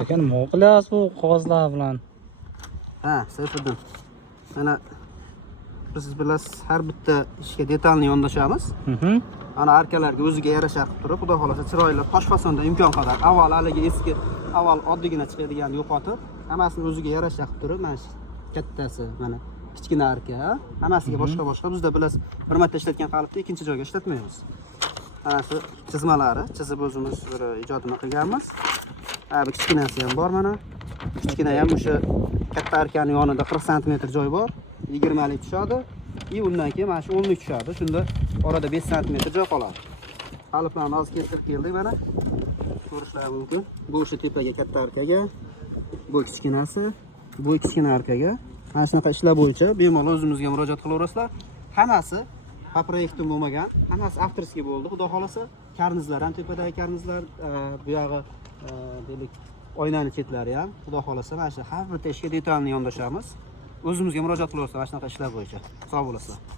Lekin nima qilyapsiz bu qog'ozlar bilan? Ha, Sayfiddin. Mana biz bilasiz har bitta ishga detalni yondashamiz. Ana arkalarga o'ziga yarasha qilib turib, xudo xolasa chiroyli tosh fasonda imkon qadar avval haligi eski, avval oddiygina chiqadiganni yo'qotib, hammasini o'ziga yarasha qilib turib, mana shu kattasi, mana kichkina arka, hammasiga boshqa. Bizda bilasiz, bir marta ishlatgan qalbni ikkinchi joyga ishlatmaymiz. Mana shu chizmalari, chizib o'zimiz bir ijodini qilganmiz. Ha, bu kichkinasi ham bor mana. Kichkina ham o'sha katta arkaning yonida 40 sm joy bor. 20 lik tushadi. Undan keyin mana shu 10 lik tushadi. Shunda orada 5 sm joy qoladi. Qalblarni hozir keltirib keldik mana. Ko'rishlari mumkin. Bu o'sha tepaga katta arkaga, bu kichkinasi, bu kichkina arkaga. Mana shunaqa ishlar bo'yicha bemalol o'zimizga murojaat qilaverasizlar. Hammasi ha proyektim bo'lmagan, hammasi avtorskiy bo'ldi. Xudo xolasa, karnizlar ham tepadagi karnizlar, bu yog'i deylik oynani chetlari ham, xudo xolasa mana shu har bir ishga detalni yondashamiz. O'zimizga murojaat qilaverasizlar mana shunaqa ishlar bo'yicha. Sog' bo'lasizlar.